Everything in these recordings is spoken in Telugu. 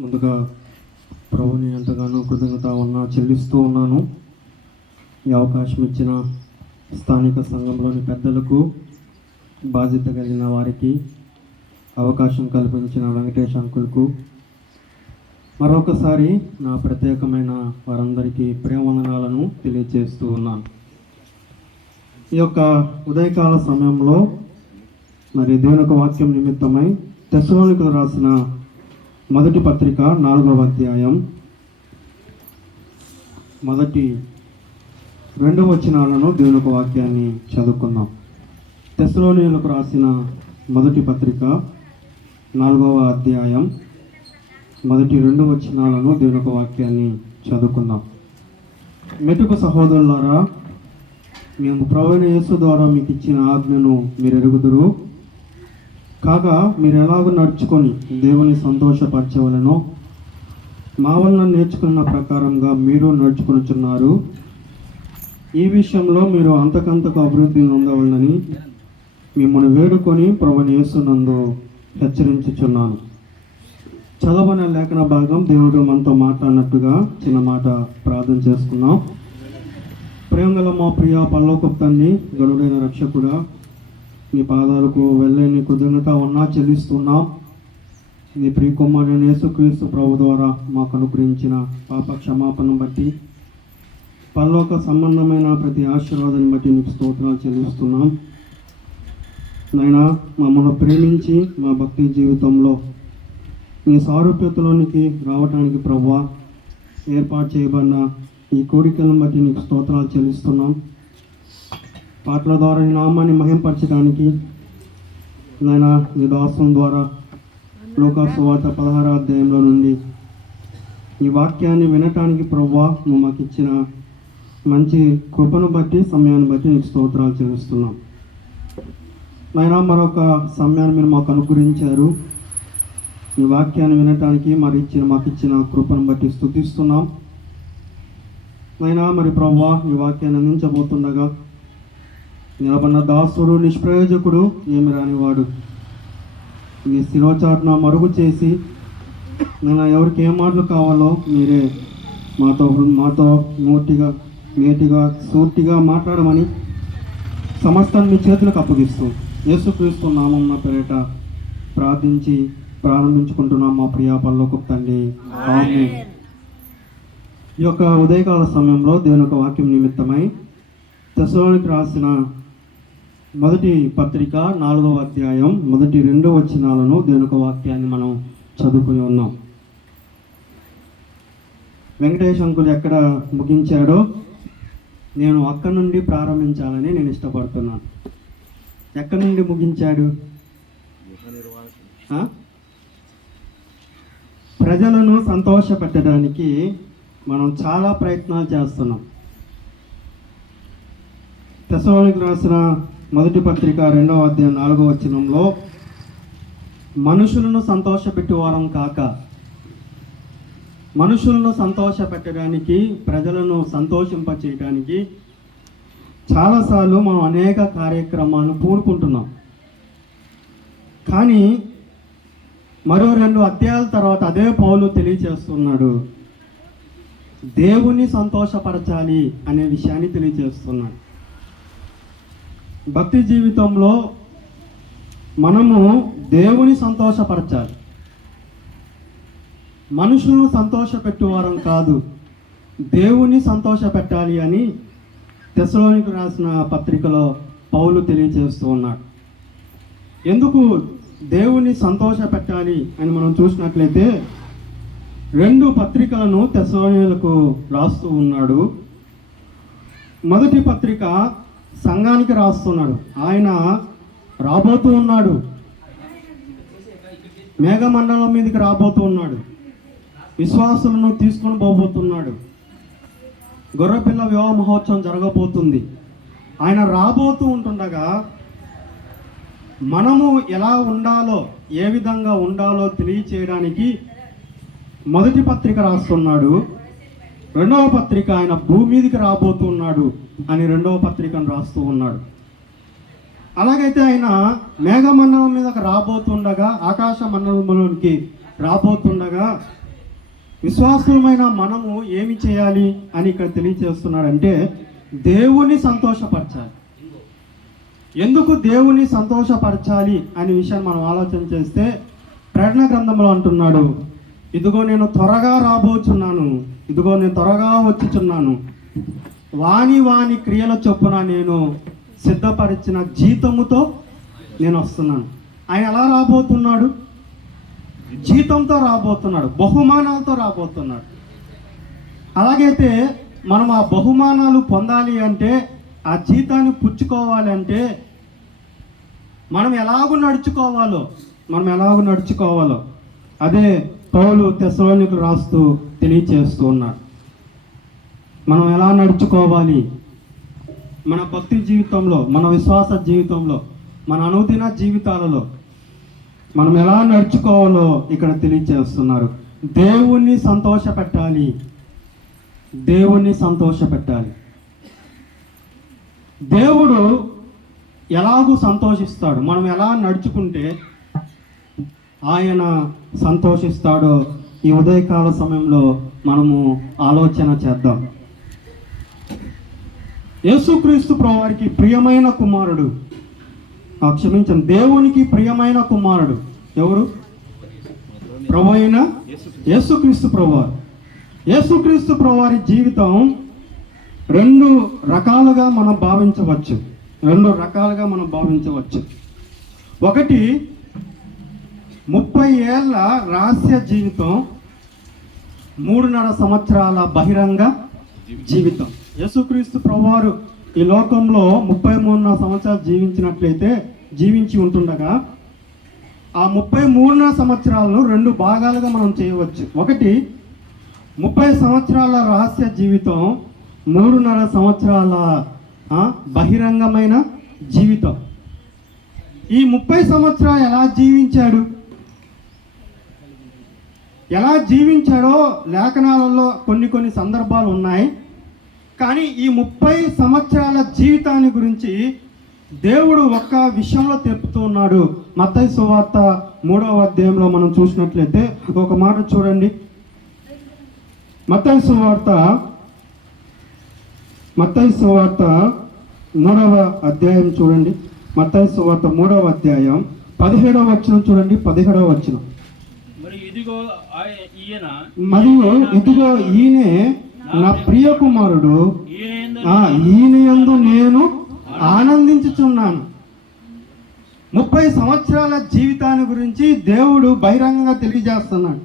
ముందుగా ప్రభుని ఎంతగానో కృతజ్ఞత చెల్లిస్తూ ఉన్నాను. ఈ అవకాశం ఇచ్చిన స్థానిక సంఘంలోని పెద్దలకు, బాధ్యత కలిగిన వారికి, అవకాశం కల్పించిన వెంకటేష్ అంకుల్కు మరొకసారి నా ప్రత్యేకమైన వారందరికీ ప్రేమవందనాలను తెలియజేస్తూ ఉన్నాను. ఈ యొక్క ఉదయకాల సమయంలో మరి దేవుని యొక్క వాక్యం నిమిత్తమై తెస్సలోనికీయులకు రాసిన మొదటి పత్రిక 4వ అధ్యాయం మొదటి 2 వచనాలను దేవుని యొక్క వాక్యాన్ని చదువుకుందాం. తెస్సలోనికీయులకు రాసిన మొదటి పత్రిక 4వ అధ్యాయం మొదటి 2 వచనాలను దేవుని యొక్క వాక్యాన్ని చదువుకుందాం. మెట్టుకు సహోదరులారా, మేము ప్రభువైన యేసు ద్వారా మీకు ఇచ్చిన ఆజ్ఞను మీరు ఎరుగుదురు. కాగా మీరు ఎలాగో నడుచుకొని దేవుని సంతోషపరచవలనో మా వలన నేర్చుకున్న ప్రకారంగా మీరు నడుచుకొనుచున్నారు. ఈ విషయంలో మీరు అంతకంతకు అభివృద్ధి పొందవలనని మిమ్మల్ని వేడుకొని ప్రభువైన యేసునందు హెచ్చరించుచున్నాను. చదవని లేఖన భాగం దేవుడు మనతో మాట్లాడినట్టుగా చిన్న మాట ప్రార్థన చేసుకున్నాం. ప్రేమగల మా ప్రియ పరలోకపు తండ్రి, గరుడైన రక్షకుడా, మీ పాదాలకు వెళ్ళని కృతజ్ఞత చెల్లిస్తున్నాం. నీ ప్రియ కుమారుడైన యేసుక్రీస్తు ప్రభు ద్వారా మాకు అనుగ్రహించిన పాప క్షమాపణను బట్టి, పరలోక సంబంధమైన ప్రతి ఆశీర్వాదాన్ని బట్టి నీకు స్తోత్రాలు చెల్లిస్తున్నాం. నాయనా, మమ్మల్ని ప్రేమించి మా భక్తి జీవితంలో నీ సారూప్యతలోనికి రావడానికి ప్రభువా ఏర్పాటు చేయబడిన ఈ కోరికలను బట్టి నీకు స్తోత్రాలు చెల్లిస్తున్నాం. పాటల ద్వారా నీ నామాన్ని మహింపరచడానికి నాయన నీ దాసం ద్వారా లోకాసు సువార్త 16వ అధ్యాయంలో నుండి ఈ వాక్యాన్ని వినటానికి ప్రభువా నువ్వు మాకు ఇచ్చిన మంచి కృపను బట్టి, సమయాన్ని బట్టి నీకు స్తోత్రాలు చెల్లిస్తున్నాం. నాయన, మరొక సమయాన్ని మీరు మాకు అనుగ్రహించారు. ఈ వాక్యాన్ని వినటానికి మాకు ఇచ్చిన కృపను బట్టి స్తుతిస్తున్నాం. నాయనా, మరి ప్రభువా ఈ వాక్యాన్ని అందించబోతుండగా నిలబడిన దాసుడు నిష్ప్రయోజకుడు, ఏమి రానివాడు, ఈ శిలోచాటున మరుగు చేసి నేను ఎవరికి ఏ మాటలు కావాలో మీరే మాతో నేటిగా సూటిగా మాట్లాడమని సమస్తాన్ని మీ చేతులకు అప్పగిస్తూ యేసుక్రీస్తు నామం పేరిట ప్రార్థించి ప్రారంభించుకుంటున్నాం మా ప్రియ పరలోకపు తండ్రి, ఆమేన్. ఈ యొక్క ఉదయకాల సమయంలో దేవుని యొక్క వాక్యం నిమిత్తమై తెస్సలోనికీయులకు రాసిన మొదటి పత్రిక 4వ అధ్యాయం మొదటి 2 వచనాలను దేవుని యొక్క వాక్యాన్ని మనం చదువుకుని ఉన్నాం. వెంకటేష్ అంకుల్ ఎక్కడ ముగించాడో నేను అక్కడి నుండి ప్రారంభించాలని నేను ఇష్టపడుతున్నాను. ఎక్కడి నుండి ముగించాడు? ప్రజలను సంతోషపెట్టడానికి మనం చాలా ప్రయత్నాలు చేస్తున్నాం. తెస్సలోనికీయులకు రాసిన మొదటి పత్రిక 2వ అధ్యాయం 4వ వచనంలో మనుషులను సంతోషపెట్టేవారం కాక, మనుషులను సంతోషపెట్టడానికి, ప్రజలను సంతోషింపచేయడానికి చాలాసార్లు మనం అనేక కార్యక్రమాలను పూనుకుంటున్నాం. కానీ మరో 2 అధ్యాయాల తర్వాత అదే పౌలు తెలియజేస్తున్నాడు, దేవుని సంతోషపరచాలి అనే విషయాన్ని తెలియజేస్తున్నాడు. భక్తి జీవితంలో మనము దేవుని సంతోషపరచాలి, మనుషులను సంతోషపెట్టేవారం కాదు, దేవుని సంతోషపెట్టాలి అని తెస్సలోనికీయులకు రాసిన పత్రికలో పౌలు తెలియజేస్తూ ఉన్నాడు. ఎందుకు దేవుని సంతోషపెట్టాలి అని మనం చూసినట్లయితే 2 పత్రికలను తెస్సలోనికీయులకు రాస్తూ ఉన్నాడు. మొదటి పత్రిక సంఘానికి రాస్తున్నాడు. ఆయన రాబోతూ ఉన్నాడు, మేఘమండలం మీదకి రాబోతూ ఉన్నాడు, విశ్వాసులను తీసుకొని పోబోతున్నాడు, గొర్రెపిల్ల వివాహ మహోత్సవం జరగబోతుంది. ఆయన రాబోతూ ఉంటుండగా మనము ఎలా ఉండాలో, ఏ విధంగా ఉండాలో తెలియచేయడానికి మొదటి పత్రిక రాస్తున్నాడు. 2వ పత్రిక ఆయన భూమి మీదకి రాబోతున్నాడు అని 2వ పత్రికను రాస్తూ ఉన్నాడు. అలాగైతే ఆయన మేఘమండలం మీదకి రాబోతుండగా, ఆకాశ మండలంలోనికి రాబోతుండగా విశ్వాసులమైన మనము ఏమి చేయాలి అని ఇక్కడ తెలియజేస్తున్నాడంటే దేవుని సంతోషపరచాలి. ఎందుకు దేవుని సంతోషపరచాలి అనే విషయాన్ని మనం ఆలోచన చేస్తే ప్రకటన గ్రంథంలో అంటున్నాడు, ఇదిగో నేను త్వరగా రాబోచున్నాను, ఇదిగో నేను త్వరగా వచ్చుచున్నాను, వాని క్రియల చొప్పున నేను సిద్ధపరిచిన జీతముతో నేను వస్తున్నాను. ఆయన ఎలా రాబోతున్నాడు? జీతంతో రాబోతున్నాడు, బహుమానాలతో రాబోతున్నాడు. అలాగైతే మనం ఆ బహుమానాలు పొందాలి అంటే, ఆ జీతాన్ని పుచ్చుకోవాలి అంటే మనం ఎలాగూ నడుచుకోవాలో అదే పౌలు తెస్సలోనికీయులకు రాస్తూ తెలియచేస్తూ ఉన్నాడు. మనం ఎలా నడుచుకోవాలి? మన భక్తి జీవితంలో, మన విశ్వాస జీవితంలో, మన అనుదిన జీవితాలలో మనం ఎలా నడుచుకోవాలో ఇక్కడ తెలియచేస్తున్నారు. దేవుణ్ణి సంతోషపెట్టాలి. దేవుడు ఎలాగూ సంతోషిస్తాడు. మనం ఎలా నడుచుకుంటే ఆయన సంతోషిస్తాడో ఈ ఉదయకాల సమయంలో మనము ఆలోచన చేద్దాం. యేసుక్రీస్తు ప్రభువారికి ప్రియమైన కుమారుడు, క్షమించండి, దేవునికి ప్రియమైన కుమారుడు ఎవరు? ప్రభు అయిన యేసుక్రీస్తు ప్రభువారు. యేసుక్రీస్తు ప్రభువారి జీవితం రెండు రకాలుగా మనం భావించవచ్చు. ఒకటి 30 ఏళ్ళ రహస్య జీవితం, 3.5 సంవత్సరాల బహిరంగ జీవితం. యేసుక్రీస్తు ప్రభువారు ఈ లోకంలో 33.5 సంవత్సరాలు జీవించి ఉంటుండగా ఆ 33.5 సంవత్సరాలను 2 భాగాలుగా మనం చేయవచ్చు. ఒకటి 30 సంవత్సరాల రహస్య జీవితం, 3.5 సంవత్సరాల బహిరంగమైన జీవితం. ఈ 30 సంవత్సరాలు ఎలా జీవించాడో లేఖనాలలో కొన్ని సందర్భాలు ఉన్నాయి. కానీ ఈ 30 సంవత్సరాల జీవితాన్ని గురించి దేవుడు ఒక్క విషయంలో తెలుపుతూ ఉన్నాడు. మత్తయి సువార్త 3వ అధ్యాయంలో మనం చూసినట్లయితే ఒక మాట చూడండి. మత్తయి సువార్త 3వ అధ్యాయం చూడండి. మత్తయి సువార్త 3వ అధ్యాయం 17వ వచనం చూడండి. 17వ వచనం, మరియు ఇదిగో ఈయనే నా ప్రియ కుమారుడు, ఈయన యందు నేను ఆనందించుచున్నాను. 30 సంవత్సరాల జీవితాన్ని గురించి దేవుడు బహిరంగంగా తెలియజేస్తున్నాడు.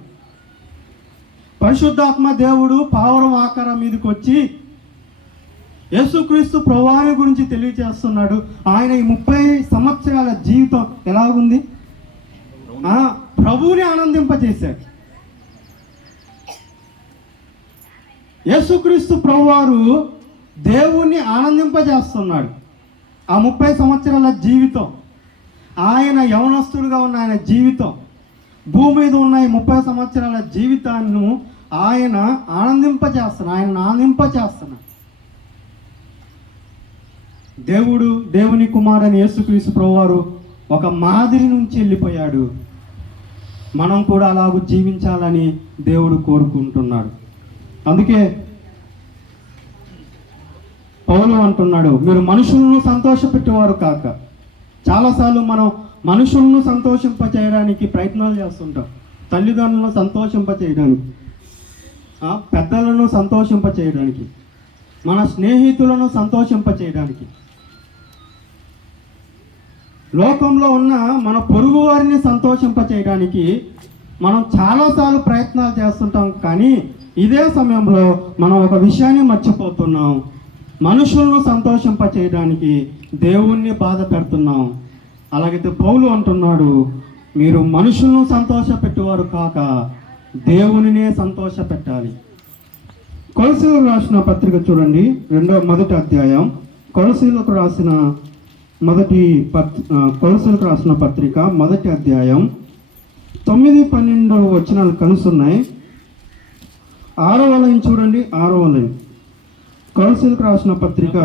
పరిశుద్ధాత్మ దేవుడు పావురం ఆకారం మీదకి వచ్చి యేసుక్రీస్తు ప్రభువారి గురించి తెలియజేస్తున్నాడు. ఆయన ఈ 30 సంవత్సరాల జీవితం ఎలాగుంది? ప్రభువుని ఆనందింపజేశాడు. యేసుక్రీస్తు ప్రభువారు దేవుణ్ణి ఆనందింపజేస్తున్నాడు. ఆ 30 సంవత్సరాల జీవితం, ఆయన యవనస్తుడుగా ఉన్న ఆయన జీవితం, భూమి మీద ఉన్న ఈ 30 సంవత్సరాల జీవితాన్ని ఆయన ఆనందింపజేస్తున్నాడు. దేవుని కుమారుని యేసుక్రీస్తు ప్రభువారు ఒక మాదిరి నుంచి వెళ్ళిపోయాడు. మనం కూడా అలాగూ జీవించాలని దేవుడు కోరుకుంటున్నాడు. అందుకే పౌలు అంటున్నాడు, మీరు మనుషులను సంతోషపెట్టేవారు కాక. చాలాసార్లు మనం మనుషులను సంతోషింపచేయడానికి ప్రయత్నాలు చేస్తుంటాం. తల్లిదండ్రులను సంతోషింపచేయడానికి, పెద్దలను సంతోషింపచేయడానికి, మన స్నేహితులను సంతోషింపచేయడానికి, లోకంలో ఉన్న మన పొరుగు వారిని సంతోషింపచేయడానికి మనం చాలాసార్లు ప్రయత్నాలు చేస్తుంటాం. కానీ ఇదే సమయంలో మనం ఒక విషయాన్ని మర్చిపోతున్నాం. మనుషులను సంతోషింపచేయడానికి దేవుణ్ణి బాధ పెడుతున్నాం. అలాగైతే పౌలు అంటున్నాడు, మీరు మనుషులను సంతోషపెట్టేవారు కాక దేవునినే సంతోషపెట్టాలి. కొలసీలకు రాసిన పత్రిక చూడండి, 1వ అధ్యాయం. కొలసీలకు రాసిన పత్రిక 1వ అధ్యాయం 9-12 వచనాలు కలుస్తున్నాయి. 6వ లైన్ చూడండి. 6వ లైన్, కొలసీలకు రాసిన పత్రిక,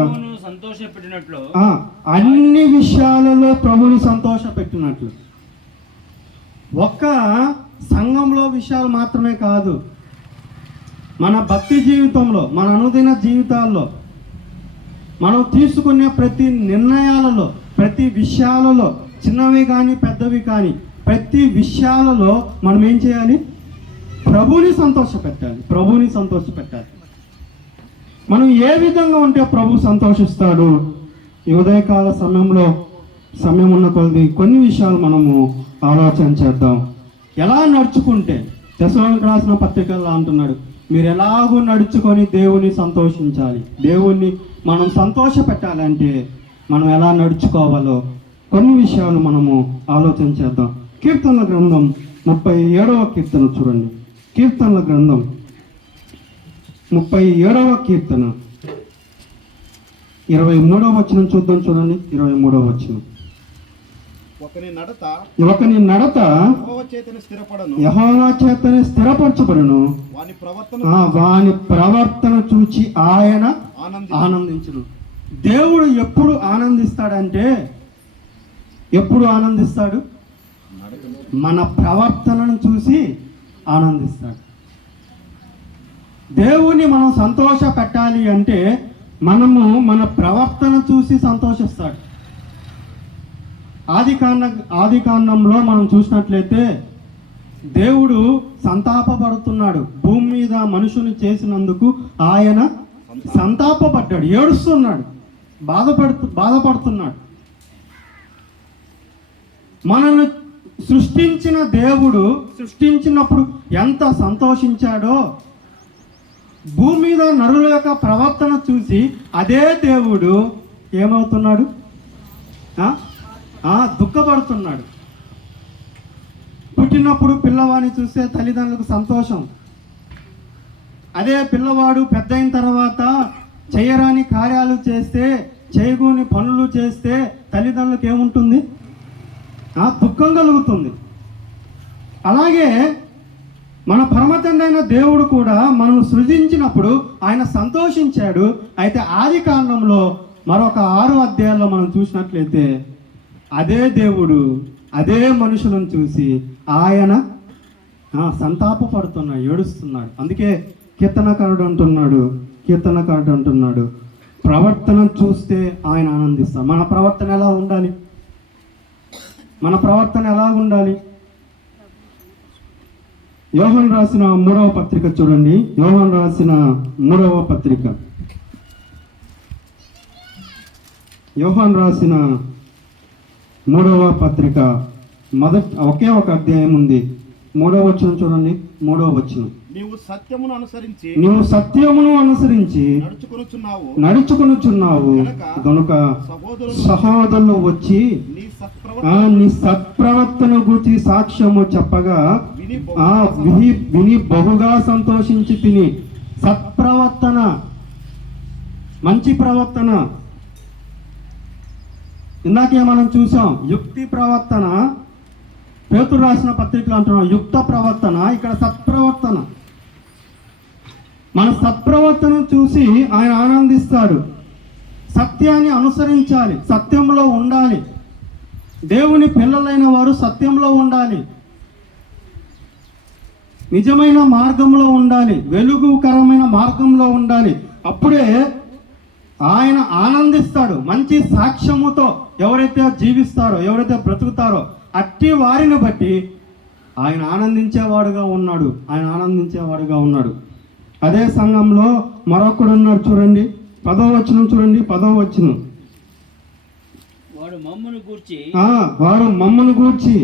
అన్ని విషయాలలో ప్రభువుని సంతోషపెట్టినట్లు. ఒక్క సంఘంలో విషయాలు మాత్రమే కాదు, మన భక్తి జీవితంలో, మన అనుదిన జీవితాల్లో, మనం తీసుకునే ప్రతి నిర్ణయాలలో, ప్రతి విషయాలలో, చిన్నవి కానీ పెద్దవి కానీ, ప్రతి విషయాలలో మనం ఏం చేయాలి? ప్రభువుని సంతోషపెట్టాలి. ప్రభువుని సంతోషపెట్టాలి. మనం ఏ విధంగా ఉంటే ప్రభు సంతోషిస్తాడు? ఈ ఉదయకాల సమయం ఉన్న కొన్ని విషయాలు మనము ఆలోచన చేద్దాం. ఎలా నడుచుకుంటే, తెస్సలోనికీయులకు రాసిన పత్రికల్లో అంటున్నాడు, మీరు ఎలాగూ నడుచుకొని దేవుని సంతోషించాలి. దేవుణ్ణి మనం సంతోష పెట్టాలంటే మనం ఎలా నడుచుకోవాలో కొన్ని విషయాలు మనము ఆలోచన చేద్దాం. కీర్తనల గ్రంథం 37వ కీర్తన చూడండి. కీర్తనల గ్రంథం 37వ కీర్తన 23వ వచనం చూద్దాం. చూడండి 23వ వచనం. ఒకని నడత యెహోవా చేతనే స్థిరపరచబడును, వాని ప్రవర్తన చూచి ఆయన ఆనందించును. దేవుడు ఎప్పుడు ఆనందిస్తాడంటే, ఎప్పుడు ఆనందిస్తాడు? మన ప్రవర్తనను చూసి ఆనందిస్తాడు. దేవుని మనం సంతోష పెట్టాలి అంటే మనము మన ప్రవర్తన చూసి సంతోషిస్తాడు. ఆదికాండంలో మనం చూసినట్లయితే దేవుడు సంతాపపడుతున్నాడు. భూమి మీద మనుషుని చేసినందుకు ఆయన సంతాపపడ్డాడు, ఏడుస్తున్నాడు, బాధపడుతున్నాడు. మనల్ని సృష్టించిన దేవుడు సృష్టించినప్పుడు ఎంత సంతోషించాడో, భూమి మీద నరుల యొక్క ప్రవర్తన చూసి అదే దేవుడు ఏమవుతున్నాడు? దుఃఖపడుతున్నాడు. పుట్టినప్పుడు పిల్లవాడిని చూస్తే తల్లిదండ్రులకు సంతోషం. అదే పిల్లవాడు పెద్ద అయిన తర్వాత చేయరాని కార్యాలు చేస్తే, చేయగూని పనులు చేస్తే తల్లిదండ్రులకు ఏముంటుంది? దుఃఖం కలుగుతుంది. అలాగే మన పరమతండ్రి అయిన దేవుడు కూడా మనం సృజించినప్పుడు ఆయన సంతోషించాడు. అయితే ఆదికాండంలో మరొక 6 అధ్యాయాల్లో మనం చూసినట్లయితే అదే దేవుడు అదే మనుషులను చూసి ఆయన సంతాపపడుతున్నాడు, ఏడుస్తున్నాడు. అందుకే కీర్తనకారుడు అంటున్నాడు ప్రవర్తన చూస్తే ఆయన ఆనందిస్తాడు. మన ప్రవర్తన ఎలా ఉండాలి? మన ప్రవర్తన ఎలా ఉండాలి? యోహాను రాసిన 3వ పత్రిక చూడండి. యోహాను రాసిన 3వ పత్రిక, యోహాను రాసిన 3వ పత్రిక ఒకే ఒక అధ్యాయం ఉంది. 3వ వచనం చూడండి. 3వ వచనం. నీవు సత్యమును అనుసరించి నడుచుకొనుచున్నావు గనుక సహోదరులు వచ్చి నీ సత్ప్రవర్తన గూర్చి సాక్ష్యము చెప్పగా విని బహుగా సంతోషించి తిని. సత్ప్రవర్తన, మంచి ప్రవర్తన. ఇందాకే మనం చూసాం యుక్తి ప్రవర్తన. పేతురు రాసిన పత్రికలు అంటున్నాం యుక్త ప్రవర్తన, ఇక్కడ సత్ప్రవర్తన. మన సత్ప్రవర్తన చూసి ఆయన ఆనందిస్తాడు. సత్యాన్ని అనుసరించాలి, సత్యంలో ఉండాలి. దేవుని పిల్లలైన వారు సత్యంలో ఉండాలి, నిజమైన మార్గంలో ఉండాలి, వెలుగుకరమైన మార్గంలో ఉండాలి. అప్పుడే ఆయన ఆనందిస్తాడు. మంచి సాక్ష్యముతో ఎవరైతే జీవిస్తారో, ఎవరైతే బ్రతుకుతారో అట్టి వారిని బట్టి ఆయన ఆనందించేవాడుగా ఉన్నాడు. అదే సంఘంలో మరొకడు ఉన్నాడు చూడండి. 10వ వచనం చూడండి. 10వ వచనం. వాడు మమ్మను గూర్చి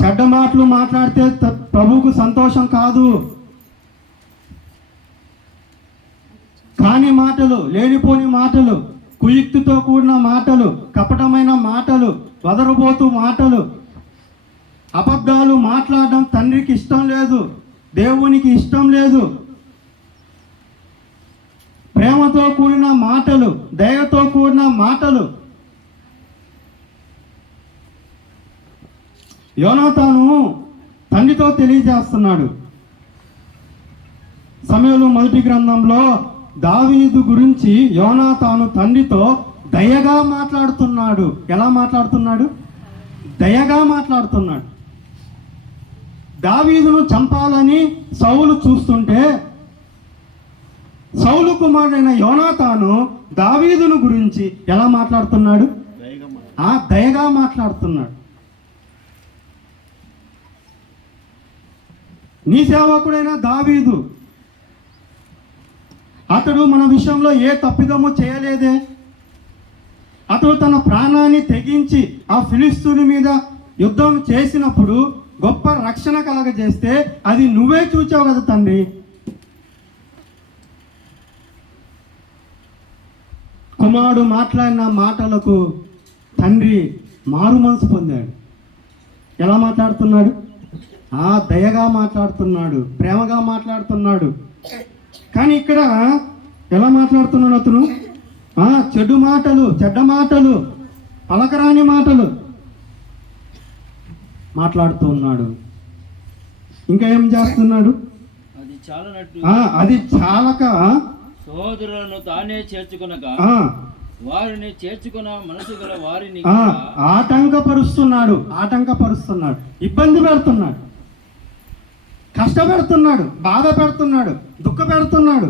చెడ్డ మాటలు మాట్లాడితే ప్రభువుకు సంతోషం కాదు. కాని మాటలు, లేనిపోని మాటలు, కుయుక్తితో కూడిన మాటలు, కపటమైన మాటలు, వదరుబోతు మాటలు, అబద్ధాలు మాట్లాడడం తండ్రికి ఇష్టం లేదు, దేవునికి ఇష్టం లేదు. ప్రేమతో కూడిన మాటలు, దయతో కూడిన మాటలు. యోనాతాను తండ్రితో తెలియజేస్తున్నాడు. సమూయేలు మొదటి గ్రంథంలో దావీదు గురించి యోనాతాను తండ్రితో దయగా మాట్లాడుతున్నాడు. ఎలా మాట్లాడుతున్నాడు? దయగా మాట్లాడుతున్నాడు. దావీదును చంపాలని సౌలు చూస్తుంటే సౌలు కుమారుడైన యోనాతాను దావీదును గురించి ఎలా మాట్లాడుతున్నాడు? దయగా మాట్లాడుతున్నాడు. నీ సేవకుడైన దావీదు, అతడు మన విషయంలో ఏ తప్పిదము చేయలేదే. అతడు తన ప్రాణాన్ని తెగించి ఆ ఫిలిస్తీయుని మీద యుద్ధం చేసినప్పుడు గొప్ప రక్షణ కలగజేస్తే అది నువ్వే చూచావు కదా తండ్రి. కుమారుడు మాట్లాడిన మాటలకు తండ్రి మారు మనసు పొందాడు. ఎలా మాట్లాడుతున్నాడు? దయగా మాట్లాడుతున్నాడు, ప్రేమగా మాట్లాడుతున్నాడు. కానీ ఇక్కడ ఎలా మాట్లాడుతున్నాడు అతను? చెడు మాటలు, చెడ్డ మాటలు, పలకరాని మాటలు మాట్లాడుతూ ఉన్నాడు. ఇంకా ఏం చేస్తున్నాడు? అది చాలక సహోదరులను తానే చేర్చుకొనక వారిని చేర్చుకున్న మనసు గల వారిని ఆటంకపరుస్తున్నాడు, ఇబ్బంది పెడుతున్నాడు, కష్టపెడుతున్నాడు, బాధ పెడుతున్నాడు, దుఃఖ పెడుతున్నాడు.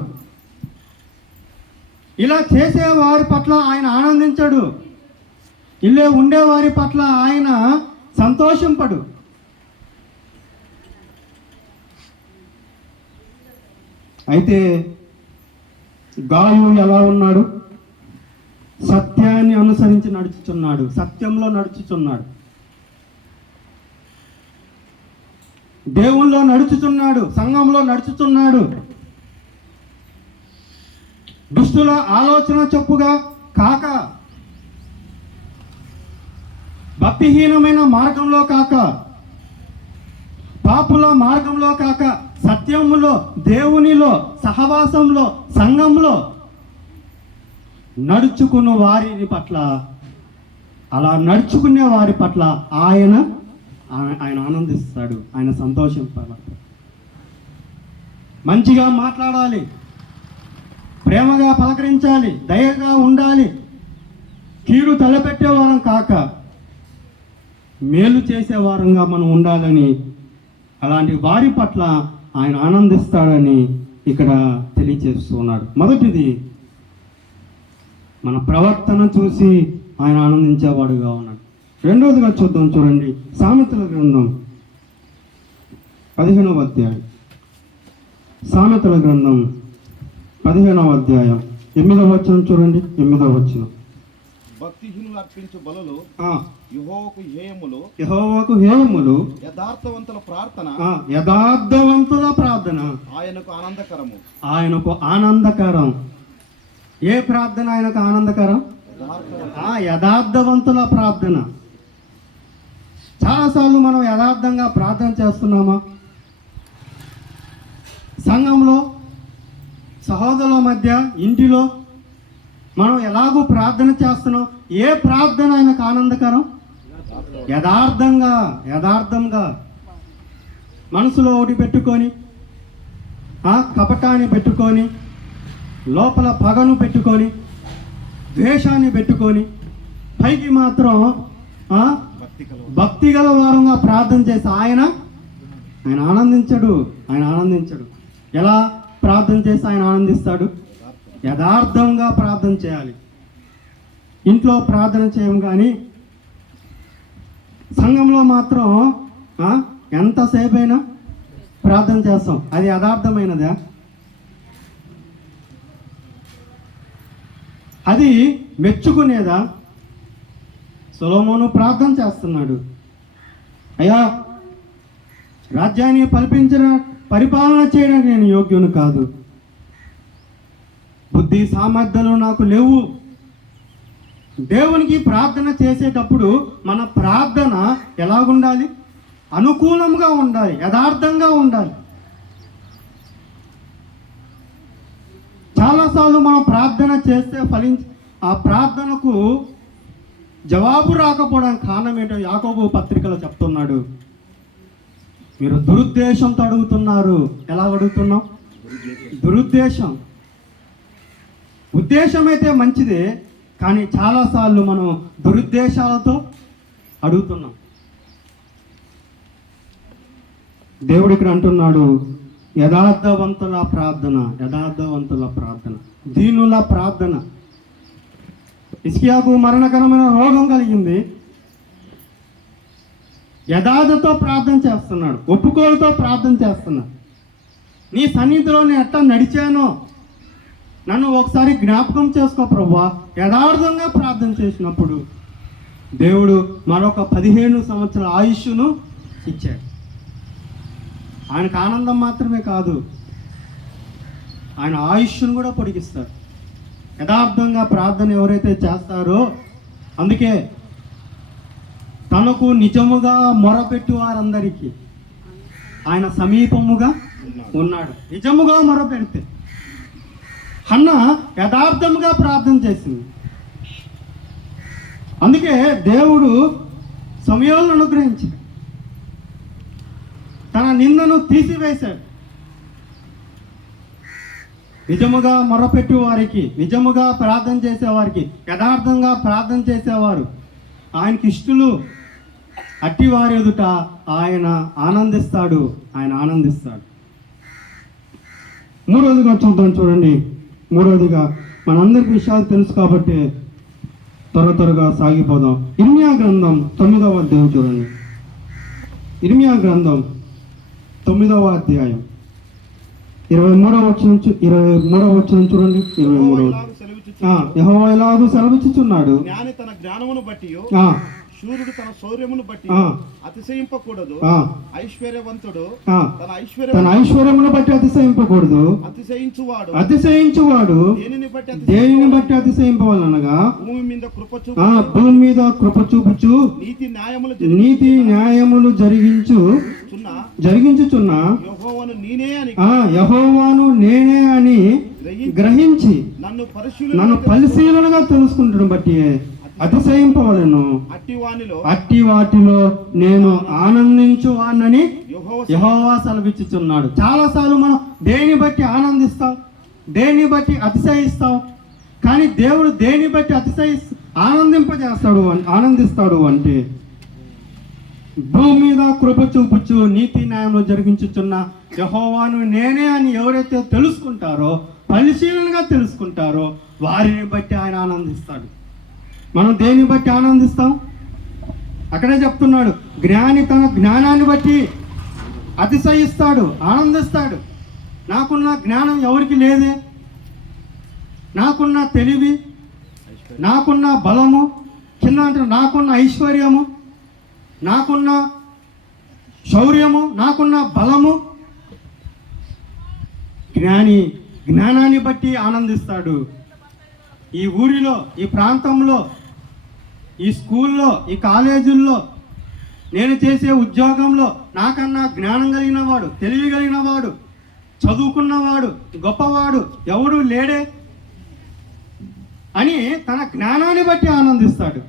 ఇలా చేసే వారి పట్ల ఆయన ఆనందించడు. ఇల్లే ఉండే వారి పట్ల ఆయన సంతోషింపడు. అయితే గాయు ఎలా ఉన్నాడు? సత్యాన్ని అనుసరించి నడుచుచున్నాడు, సత్యంలో నడుచుచున్నాడు, దేవుల్లో నడుచుచున్నాడు, సంఘంలో నడుచుచున్నాడు. దుష్టుల ఆలోచన చొప్పుగా కాక, భక్తిహీనమైన మార్గంలో కాక, పాపుల మార్గంలో కాక, సత్యములో, దేవునిలో, సహవాసంలో, సంఘంలో నడుచుకున్న వారి పట్ల, అలా నడుచుకునే వారి పట్ల ఆయన ఆనందిస్తాడు, ఆయన సంతోషించాలి. మంచిగా మాట్లాడాలి, ప్రేమగా పలకరించాలి, దయగా ఉండాలి, కీడు తలపెట్టేవారం కాక మేలు చేసేవారంగా మనం ఉండాలని, అలాంటి వారి పట్ల ఆయన ఆనందిస్తాడని ఇక్కడ తెలియచేస్తున్నాడు. మొదటిది, మన ప్రవర్తన చూసి ఆయన ఆనందించేవాడుగా ఉన్నాడు. రెండవదిగా చూద్దాం, చూడండి, సామెతల గ్రంథం 15వ అధ్యాయం. సామెతల గ్రంథం 15వ అధ్యాయం 8వ వచనం చూడండి. 8వ వచనం, భక్తిహీనులు అర్పించు బలులు యెహోవాకు హేయములు, యథార్థవంతుల ప్రార్థన ఆయనకు ఆనందకరం. ఏ ప్రార్థన ఆయనకు ఆనందకరం? యథార్థవంతుల ప్రార్థన. చాలాసార్లు మనం యథార్థంగా ప్రార్థన చేస్తున్నామా? సంఘంలో, సహోదరుల మధ్య, ఇంటిలో మనం ఎలాగూ ప్రార్థన చేస్తున్నాం? ఏ ప్రార్థన ఆయనకు ఆనందకరం? యథార్థంగా మనసులో ఒకటి పెట్టుకొని, కపటాన్ని పెట్టుకొని, లోపల పగను పెట్టుకొని, ద్వేషాన్ని పెట్టుకొని, పైకి మాత్రం భక్తి గల వారంగా ప్రార్థన చేసి ఆయన ఆనందించడు. ఎలా ప్రార్థన చేసి ఆయన ఆనందిస్తాడు? యథార్థంగా ప్రార్థన చేయాలి. ఇంట్లో ప్రార్థన చేయం, కానీ సంఘంలో మాత్రం ఎంతసేపు అయినా ప్రార్థన చేస్తాం. అది యథార్థమైనదా? అది మెచ్చుకునేదా? సొలొమోను ప్రార్థన చేస్తున్నాడు, అయ్యా, రాజ్యాన్ని పరిపాలన చేయడానికి నేను యోగ్యుని కాదు, బుద్ధి సామర్థ్యాలు నాకు లేవు. దేవునికి ప్రార్థన చేసేటప్పుడు మన ప్రార్థన ఎలాగుండాలి? అనుకూలంగా ఉండాలి, యథార్థంగా ఉండాలి. చాలాసార్లు మనం ప్రార్థన చేస్తే ఆ ప్రార్థనకు జవాబు రాకపోవడానికి కారణం ఏంటో యాకోబు పత్రికలో చెప్తున్నాడు. మీరు దురుద్దేశంతో అడుగుతున్నారు. ఎలా అడుగుతున్నాం? దురుద్దేశం. ఉద్దేశం అయితే మంచిదే, కానీ చాలాసార్లు మనం దురుద్దేశాలతో అడుగుతున్నాం. దేవుడు ఇక్కడ అంటున్నాడు, యథార్థవంతుల ప్రార్థన, యథార్థవంతుల ప్రార్థన, దీనుల ప్రార్థన. హిజ్కియాకు మరణకరమైన రోగం కలిగింది. యథార్థతో ప్రార్థన చేస్తున్నాడు, ఒప్పుకోలుతో ప్రార్థన చేస్తున్నాడు. నీ సన్నిధిలో నేను ఎట్లా నడిచానో నన్ను ఒకసారి జ్ఞాపకం చేసుకో ప్రభువా. యథార్థంగా ప్రార్థన చేసినప్పుడు దేవుడు మరొక 15 సంవత్సరాల ఆయుష్ను ఇచ్చాడు. ఆయనకు ఆనందం మాత్రమే కాదు, ఆయన ఆయుష్ను కూడా పొడిగిస్తాడు. యథార్థంగా ప్రార్థన ఎవరైతే చేస్తారో, అందుకే తనకు నిజముగా మొరపెట్టు వారందరికీ ఆయన సమీపముగా ఉన్నాడు. నిజముగా మొరపెడితే హన్న యథార్థముగా ప్రార్థన చేసింది. అందుకే దేవుడు సమయాలను అనుగ్రహించాడు, తన నిందను తీసివేశాడు. నిజముగా మొరపెట్టు వారికి, నిజముగా ప్రార్థన చేసేవారికి, యథార్థంగా ప్రార్థన చేసేవారు ఆయనకి ఇష్టలు. అట్టి వారి ఎదుట ఆయన ఆనందిస్తాడు, ఆయన ఆనందిస్తాడు. మూడవదిగా చూద్దాం, చూడండి. మూడవదిగా మనందరికి విషయాలు తెలుసు కాబట్టి త్వరగా సాగిపోదాం. ఇర్మియా గ్రంథం 9వ అధ్యాయం చూడండి. ఇర్మియా గ్రంథం 9వ అధ్యాయం 23వ వచనం చూడండి. 23వ యెహోవా ఇలాగు సెలవిచ్చుచున్నాడు, జ్ఞాని తన జ్ఞానమును బట్టి, శూరుడు తన శౌర్యమును బట్టి అతిశయింపకూడదు. ఐశ్వర్యవంతుడు తన ఐశ్వర్యమును బట్టి అతిశయింపకూడదు. అతిశయించువాడు దేనిని బట్టి అతిశయింపవాలనగా భూమి మీద కృప చూపుచు నీతి న్యాయములు జరిగించుచున్నా యెహోవాను నేనే అని గ్రహించి నన్ను పరిశీలనగా తెలుసుకుంటున్న బట్టి అతిశయింపవలను. అట్టి వాటిలో నేను ఆనందించువానని యెహోవా సెలవిచ్చుచున్నాడు. చాలాసార్లు మనం దేని బట్టి ఆనందిస్తాం, దేని బట్టి అతిశయిస్తాం. కానీ దేవుడు దేని బట్టి ఆనందిస్తాడు అంటే భూమి మీద కృప చూపుచు నీతి న్యాయంలో జరిగించుచున్న యెహోవాను నేనే అని ఎవరైతే తెలుసుకుంటారో, పరిశీలనగా తెలుసుకుంటారో వారిని బట్టి ఆయన ఆనందిస్తాడు. మనం దేన్ని బట్టి ఆనందిస్తాం? అక్కడే చెప్తున్నాడు, జ్ఞాని తన జ్ఞానాన్ని బట్టి అతిశయిస్తాడు, ఆనందిస్తాడు. నాకున్న జ్ఞానం ఎవరికి లేదే, నాకున్న తెలివి, నాకున్న బలము, కింద అంటే నాకున్న ఐశ్వర్యము, నాకున్న శౌర్యము, నాకున్న బలము. జ్ఞాని జ్ఞానాన్ని బట్టి ఆనందిస్తాడు. ఈ ఊరిలో, ఈ ప్రాంతంలో, ఈ స్కూల్లో, ఈ కాలేజీల్లో, నేను చేసే ఉద్యోగంలో నాకన్నా జ్ఞానం కలిగిన వాడు, తెలివి కలిగిన వాడు, చదువుకున్నవాడు, గొప్పవాడు ఎవడు లేడే అని తన జ్ఞానాన్ని బట్టి ఆనందిస్తాడు.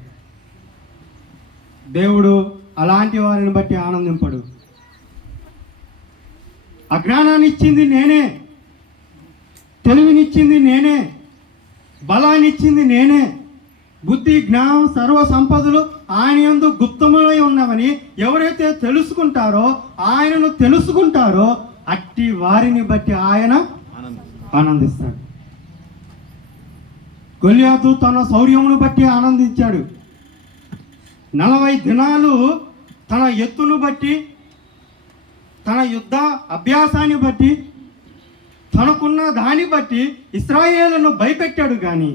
దేవుడు అలాంటి వారిని బట్టి ఆనందింపడు. అజ్ఞానాన్ని ఇచ్చింది నేనే, తెలివినిచ్చింది నేనే, బలాన్ని ఇచ్చింది నేనే, బుద్ధి జ్ఞానం సర్వ సంపదలు ఆయన యందు గుప్తములై ఉన్నవని ఎవరైతే తెలుసుకుంటారో, ఆయనను తెలుసుకుంటారో అట్టి వారిని బట్టి ఆయన ఆనందిస్తాడు. గొల్యాతు తన శౌర్యమును బట్టి ఆనందించాడు. 40 దినాలు తన ఎత్తును బట్టి, తన యుద్ధ అభ్యాసాన్ని బట్టి, తనకున్న దాన్ని బట్టి ఇశ్రాయేలును భయపెట్టాడు. కానీ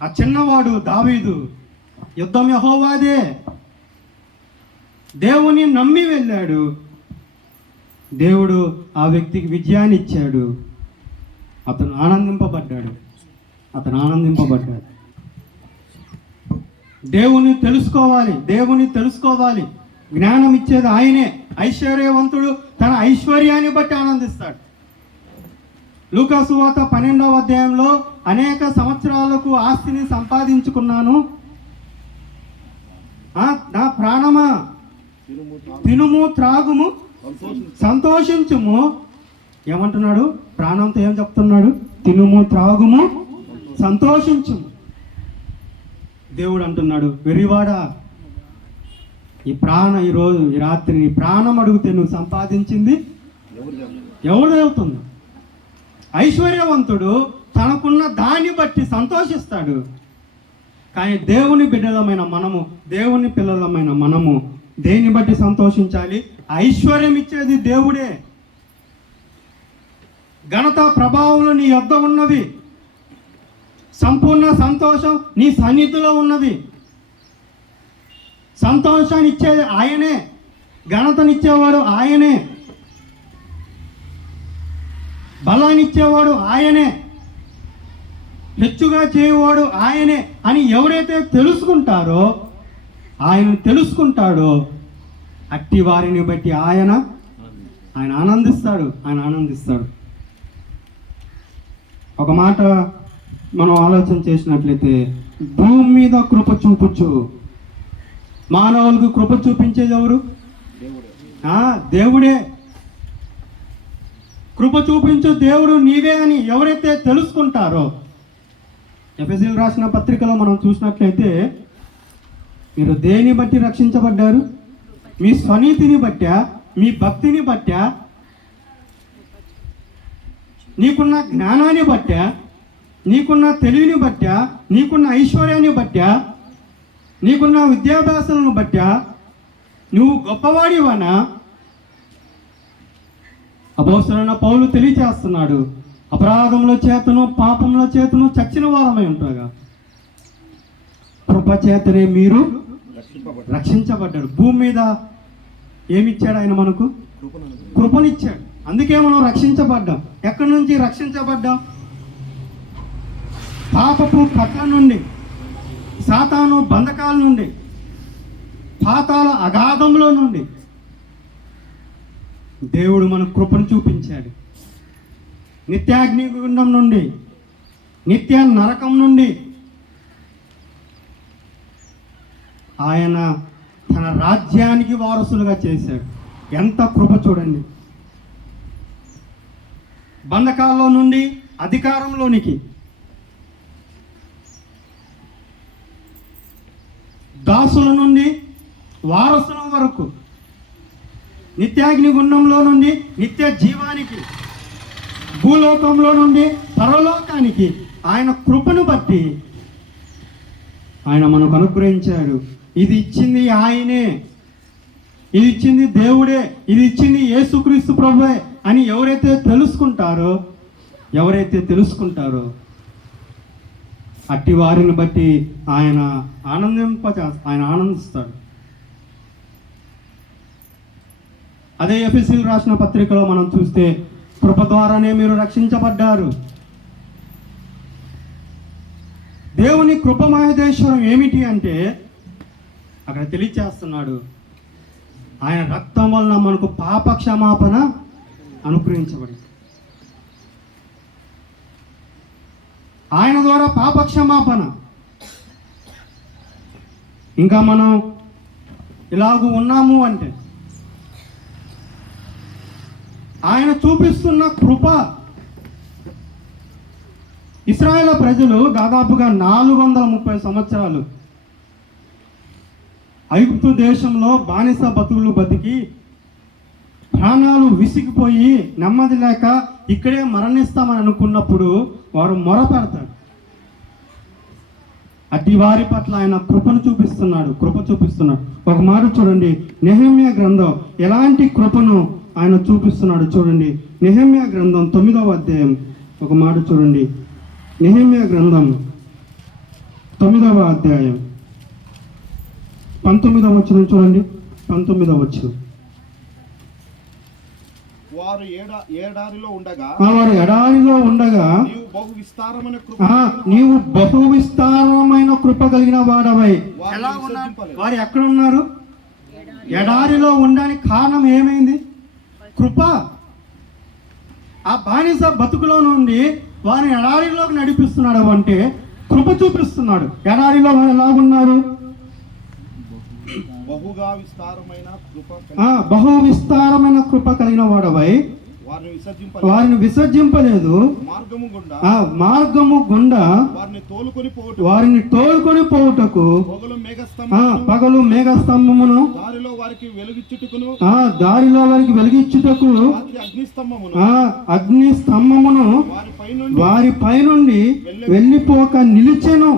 ఆ చిన్నవాడు దావీదు యుద్ధం యెహోవాదే, దేవుని నమ్మి వెళ్ళాడు. దేవుడు ఆ వ్యక్తికి విజయాన్ని ఇచ్చాడు. అతను ఆనందింపబడ్డాడు. దేవుని తెలుసుకోవాలి. జ్ఞానం ఇచ్చేది ఆయనే. ఐశ్వర్యవంతుడు తన ఐశ్వర్యాన్ని బట్టి ఆనందిస్తాడు. లూకా సువార్త 12వ అధ్యాయంలో అనేక సంవత్సరాలకు ఆస్తిని సంపాదించుకున్నాను, నా ప్రాణమా తినుము త్రాగుము సంతోషించుము. ఏమంటున్నాడు? ప్రాణంతో ఏం చెప్తున్నాడు? తినుము త్రాగుము సంతోషించుము. దేవుడు అంటున్నాడు, వెర్రివాడా ఈ రాత్రి నీ ప్రాణం అడిగితే నువ్వు సంపాదించింది ఎవరు చెప్పలేదు. ఎవరు అవుతుంది? ఐశ్వర్యవంతుడు తనకున్న దాన్ని బట్టి సంతోషిస్తాడు. కానీ దేవుని బిడ్డలమైన మనము, దేవుని పిల్లలమైన మనము దేన్ని బట్టి సంతోషించాలి? ఐశ్వర్యం ఇచ్చేది దేవుడే. ఘనత ప్రభావములు నీ యొద్ద ఉన్నవి. సంపూర్ణ సంతోషం నీ సన్నిధిలో ఉన్నది. సంతోషాన్ని ఇచ్చేది ఆయనే, ఘనతనిచ్చేవాడు ఆయనే, బలాన్ని ఇచ్చేవాడు ఆయనే, హెచ్చుగా చేయవాడు ఆయనే అని ఎవరైతే తెలుసుకుంటారో, ఆయన తెలుసుకుంటాడో అట్టి వారిని బట్టి ఆయన ఆనందిస్తాడు. ఒక మాట మనం ఆలోచన చేసినట్లయితే, భూమి మీద కృప చూపుచు, మానవులకు కృప చూపించేది ఎవరు? దేవుడే. కృప చూపించు దేవుడు నీవే అని ఎవరైతే తెలుసుకుంటారో, ఎఫెసీయులకు రాసిన పత్రికలో మనం చూసినట్లయితే, మీరు దేని బట్టి రక్షించబడ్డారు? మీ స్వనీతిని బట్టా, మీ భక్తిని బట్టా, నీకున్న జ్ఞానాన్ని బట్టా, నీకున్న తెలివిని బట్టా, నీకున్న ఐశ్వర్యాన్ని బట్టా, నీకున్న విద్యాభ్యాసాలను బట్టా నువ్వు గొప్పవాడివనా? అపోస్తలుడైన పౌలు తెలియచేస్తున్నాడు, అపరాధంలో చేతను పాపంలో చేతను చచ్చిన వారమై ఉంటాగా కృప చేతనే మీరు రక్షించబడ్డాడు. భూమి మీద ఏమిచ్చాడు ఆయన? మనకు కృపనిచ్చాడు. అందుకే మనం రక్షించబడ్డాం. ఎక్కడి నుంచి రక్షించబడ్డాం? పాపపు పట్ల నుండి, సాతాను బంధకాల నుండి, పాతాళ అగాధంలో నుండి దేవుడు మన కృపను చూపించాడు. నిత్యాగ్నిగుండం నుండి, నిత్య నరకం నుండి ఆయన తన రాజ్యానికి వారసులుగా చేశాడు. ఎంత కృప చూడండి. బంధకాల్లో నుండి అధికారంలోనికి, దాసుల నుండి వారసుల వరకు, నిత్యాగ్నిగుండంలో నుండి నిత్య జీవానికి, భూలోకంలో నుండి పరలోకానికి ఆయన కృపను బట్టి ఆయన మనకు అనుగ్రహించాడు. ఇది ఇచ్చింది ఆయనే, ఇది ఇచ్చింది దేవుడే, ఇది ఇచ్చింది యేసుక్రీస్తు ప్రభువే అని ఎవరైతే తెలుసుకుంటారో అట్టి వారిని బట్టి ఆయన ఆనందిస్తాడు. అదే ఎఫెసీయులకు రాసిన పత్రికలో మనం చూస్తే, కృప ద్వారానే మీరు రక్షించబడ్డారు. దేవుని కృపమహేశ్వరం ఏమిటి అంటే అక్కడ తెలియచేస్తున్నాడు, ఆయన రక్తం వలన మనకు పాప క్షమాపణ అనుగ్రహించబడింది. ఆయన ద్వారా పాప క్షమాపణ. ఇంకా మనం ఇలాగూ ఉన్నాము అంటే ఆయన చూపిస్తున్న కృప. ఇశ్రాయేలు ప్రజలు దాదాపుగా 430 సంవత్సరాలు ఐగుప్తు దేశంలో బానిస బతుకులు బతికి ప్రాణాలు విసిగిపోయి నెమ్మది లేక ఇక్కడే మరణిస్తామని అనుకున్నప్పుడు వారు మొర పెడతారు. అట్టి వారి పట్ల ఆయన కృప చూపిస్తున్నాడు. ఒక మాట చూడండి, నెహెమ్యా గ్రంథం ఎలాంటి కృపను ఆయన చూపిస్తున్నాడు చూడండి. నెహెమ్యా గ్రంథం 9వ అధ్యాయం ఒక మాట చూడండి. నెహెమ్యా గ్రంథం 9వ అధ్యాయం 19వ వచనం చూడండి. 19వ వచనం, వారు ఎడారిలో ఉండగా నీవు బహు విస్తారమైన కృప కలిగిన వాడవై. ఎలా ఉన్నారు వారు? ఎక్కడ ఉన్నారు? ఎడారిలో ఉండడానికి కారణం ఏమైంది? కృప. ఆ బానిస బతుకులో నుండి వారిని ఎడారిలోకి నడిపిస్తున్నాడు అంటే కృప చూపిస్తున్నాడు. ఎడారిలో వారు ఎలాగున్నారు? బహు విస్తారమైన కృప కలిగిన వాడవై వారిని విసర్జింపలేదు. మార్గము గుండా వారిని తోలుకొని పోవుటకు పగలు మేఘస్తంభమును దారిలో వారికి వెలిగించుటకు అగ్ని స్తంభమును వారి పైనుండి వెళ్ళిపోక నిలిచెను.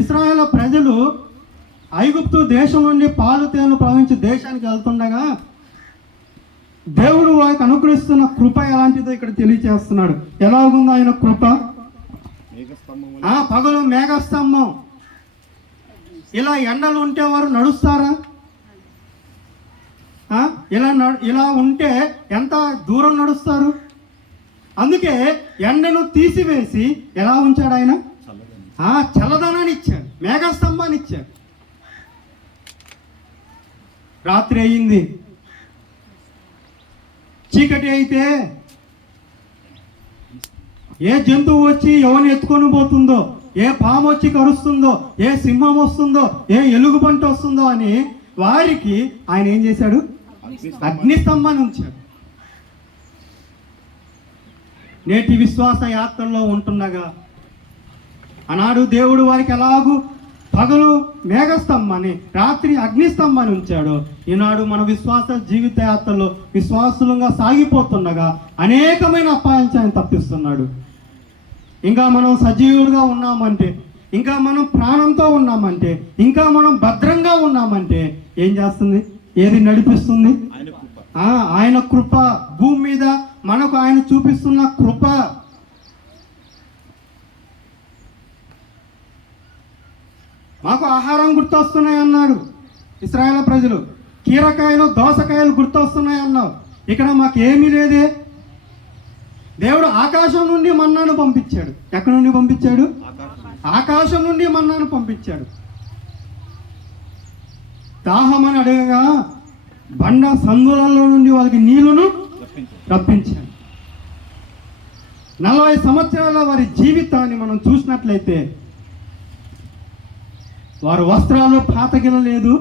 ఇశ్రాయేలు ప్రజలు ఐగుప్తు దేశం నుండి పాలు తేనెలు ప్రవహించి దేశానికి వెళ్తుండగా దేవుడు వారికి అనుగ్రహిస్తున్న కృప ఎలాంటిదో ఇక్కడ తెలియచేస్తున్నాడు. ఎలాగుందో ఆయన కృప? పగలు మేఘస్తంభం. ఇలా ఎండలు ఉంటే వారు నడుస్తారా? ఇలా ఉంటే ఎంత దూరం నడుస్తారు? అందుకే ఎండను తీసివేసి ఎలా ఉంచాడు ఆయన? చల్లదనాన్ని ఇచ్చాడు, మేఘస్తంభాన్ని ఇచ్చాడు. రాత్రి అయింది, చీకటి అయితే ఏ జంతువు వచ్చి ఎవరిని ఎత్తుకొని పోతుందో, ఏ పాము వచ్చి కరుస్తుందో, ఏ సింహం వస్తుందో, ఏ ఎలుగుబంట వస్తుందో అని వారికి ఆయన ఏం చేశాడు? అగ్నిస్తంభాన్ని ఉంచాడు. నేటి విశ్వాస యాత్రలో ఉంటుండగా ఆనాడు దేవుడు వారికి ఎలాగూ పగలు మేఘస్తంభాన్ని, రాత్రి అగ్నిస్తంభాన్ని ఉంచాడు. ఈనాడు మన విశ్వాస జీవిత యాత్రలో విశ్వాసులంగా సాగిపోతుండగా అనేకమైన అపాయించి ఆయన తప్పిస్తున్నాడు. ఇంకా మనం సజీవులుగా ఉన్నామంటే, ఇంకా మనం ప్రాణంతో ఉన్నామంటే, ఇంకా మనం భద్రంగా ఉన్నామంటే ఏం చేస్తుంది? ఏది నడిపిస్తుంది? ఆయన కృప. భూమి మీద మనకు ఆయన చూపిస్తున్న కృప. మాకు ఆహారం గుర్తొస్తున్నాయి అన్నాడు ఇశ్రాయేలు ప్రజలు. కీరకాయలు దోసకాయలు గుర్తొస్తున్నాయి అన్నావు. ఇక్కడ మాకు ఏమీ లేదే. దేవుడు ఆకాశం నుండి మన్నాను పంపించాడు. ఎక్కడి నుండి పంపించాడు? ఆకాశం నుండి మన్నాను పంపించాడు. దాహమని అడగగా బండ సందులలో నుండి వాళ్ళకి నీళ్లను రప్పించాడు. 40 సంవత్సరాల వారి జీవితాన్ని మనం చూసినట్లయితే వారు వస్త్రాలు పాతగిలలేదు,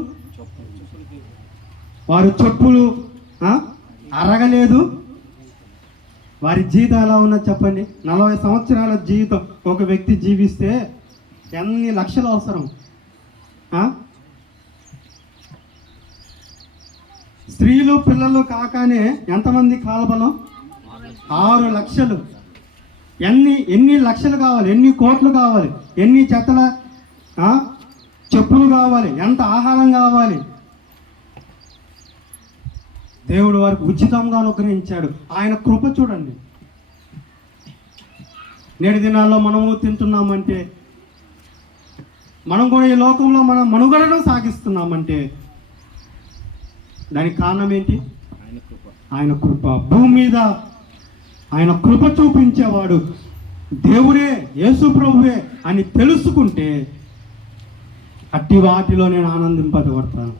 వారు చెప్పులు అరగలేదు. వారి జీవితం ఎలా ఉన్నది చెప్పండి? 40 సంవత్సరాల జీవితం ఒక వ్యక్తి జీవిస్తే ఎన్ని లక్షలు అవసరం? స్త్రీలు పిల్లలు కాకానే ఎంతమంది కాలబలం? 6 లక్షలు. ఎన్ని లక్షలు కావాలి? ఎన్ని కోట్లు కావాలి? ఎన్ని జతల చెప్పులు కావాలి? ఎంత ఆహారం కావాలి? దేవుడు వారికి ఉచితంగా అనుగ్రహించాడు. ఆయన కృప చూడండి. నేటి దినాల్లో మనము తింటున్నామంటే, మనం కూడా ఈ లోకంలో మన మనుగడను సాగిస్తున్నామంటే దానికి కారణం ఏంటి? ఆయన కృప. భూమి మీద ఆయన కృప చూపించేవాడు దేవుడే, యేసు ప్రభువే అని తెలుసుకుంటే అట్టి వాటిలో నేను ఆనందింపబడతాను.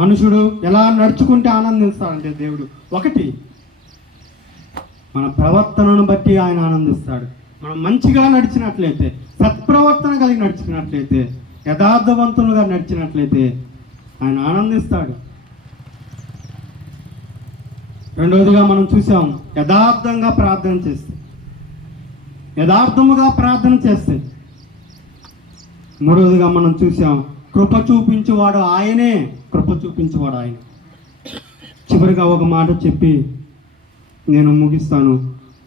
మనుషుడు ఎలా నడుచుకుంటే ఆనందిస్తాడంటే దేవుడు ఒకటి మన ప్రవర్తనను బట్టి ఆయన ఆనందిస్తాడు. మనం మంచిగా నడిచినట్లయితే, సత్ప్రవర్తన కలిగి నడిచినట్లయితే, యథార్థవంతులుగా నడిచినట్లయితే ఆయన ఆనందిస్తాడు. రెండవదిగా మనం చూసాం, యథార్థంగా ప్రార్థన చేస్తే, యథార్థముగా ప్రార్థన చేస్తే. మూడవదిగా మనం చూసాం, కృప చూపించేవాడు ఆయనే. కృప చూపించేవాడు ఆయన. చివరిగా ఒక మాట చెప్పి నేను ముగిస్తాను.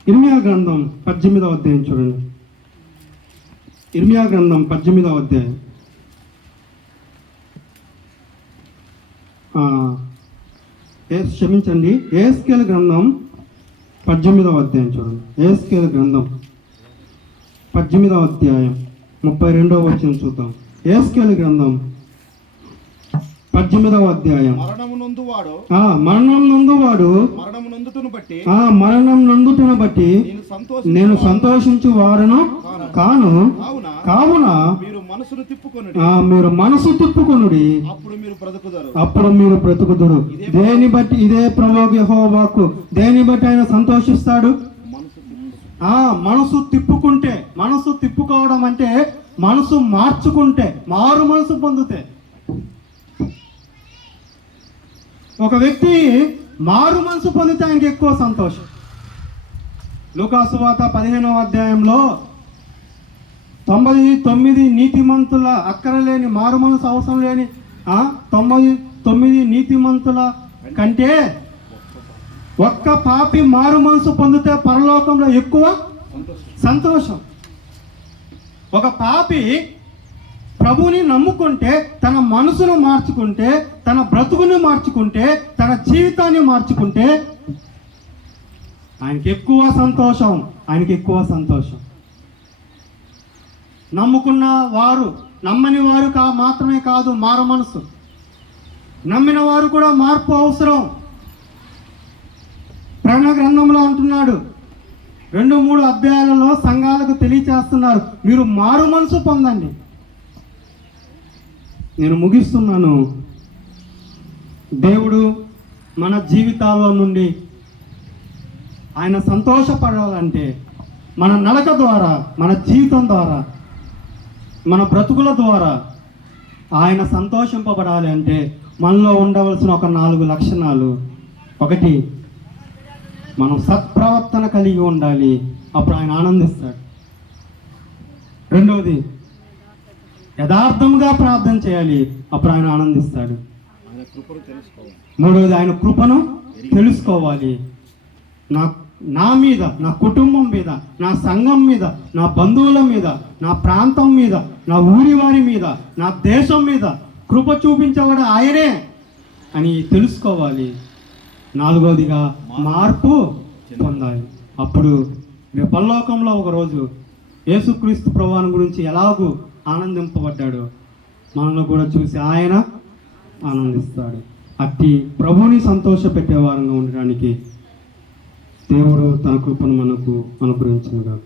ఇర్మియా గ్రంథం 18వ అధ్యాయం చూడండి. ఇర్మియా గ్రంథం 18వ అధ్యాయం. క్షమించండి, యెహెజ్కేలు గ్రంథం 18వ అధ్యాయం చూడండి. యెహెజ్కేలు గ్రంథం 18వ అధ్యాయం 32వ వచనం చూద్దాం. యెహెజ్కేలు గ్రంథం 18వ అధ్యాయం. మరణం నందువాడు మరణం నందుటను బట్టి నేను సంతోషించు వారును కాను. కావున మీరు మనసు తిప్పుకొనుడి, అప్పుడు మీరు బ్రతుకుదురు. దేని బట్టి? ఇదే ప్రభువు యెహోవా వాక్కు. దేని బట్టి ఆయన సంతోషిస్తాడు? మనసు తిప్పుకుంటే. మనసు తిప్పుకోవడం అంటే మనసు మార్చుకుంటే, మారు మనసు పొందితే. ఒక వ్యక్తి మారు మనసు పొందితే ఆయనకి ఎక్కువ సంతోషం. లూకాసు వార్త 15వ అధ్యాయంలో 99 నీతిమంతుల అక్కరలేని మారు మనసు అవసరం లేని 99 నీతిమంతుల కంటే ఒక్క పాపి మారు మనసు పొందితే పరలోకంలో ఎక్కువ సంతోషం. ఒక పాపి ప్రభుని నమ్ముకుంటే, తన మనసును మార్చుకుంటే, తన బ్రతుకుని మార్చుకుంటే, తన జీవితాన్ని మార్చుకుంటే ఆయనకి ఎక్కువ సంతోషం, ఆయనకి ఎక్కువ సంతోషం. నమ్ముకున్న వారు, నమ్మని వారు మాత్రమే కాదు మారు మనసు, నమ్మిన వారు కూడా మార్పు అవసరం. ప్రకటన గ్రంథంలో అంటున్నాడు, 2-3 అధ్యాయాలలో సంఘాలకు తెలియచేస్తున్నారు, మీరు మారు మనసు పొందండి. నేను ముగిస్తున్నాను. దేవుడు మన జీవితాల్లో నుండి ఆయన సంతోషపడాలంటే మన నడక ద్వారా, మన జీవితం ద్వారా, మన బ్రతుకుల ద్వారా ఆయన సంతోషింపబడాలి అంటే మనలో ఉండవలసిన ఒక 4 లక్షణాలు. 1, మనం సత్ప్రవర్తన కలిగి ఉండాలి, అప్పుడు ఆయన ఆనందిస్తాడు. 2, యథార్థంగా ప్రార్థన చేయాలి, అప్పుడు ఆయన ఆనందిస్తాడు. ఆయన కృపను తెలుసుకోవాలి. 3, ఆయన కృపను తెలుసుకోవాలి. నా మీద, నా కుటుంబం మీద, నా సంఘం మీద, నా బంధువుల మీద, నా ప్రాంతం మీద, నా ఊరి వారి మీద, నా దేశం మీద కృప చూపించేవాడు ఆయనే అని తెలుసుకోవాలి. 4, మార్పు పొందాలి. అప్పుడు పరలోకంలో ఒకరోజు యేసుక్రీస్తు ప్రభువుని గురించి ఎలాగూ ఆనందింపబడ్డాడో మనల్ని కూడా చూసి ఆయన ఆనందిస్తాడు. అట్టి ప్రభువుని సంతోషపెట్టే వారంగా ఉండడానికి దేవుడు తన కృపను మనకు అనుగ్రహించుగాక.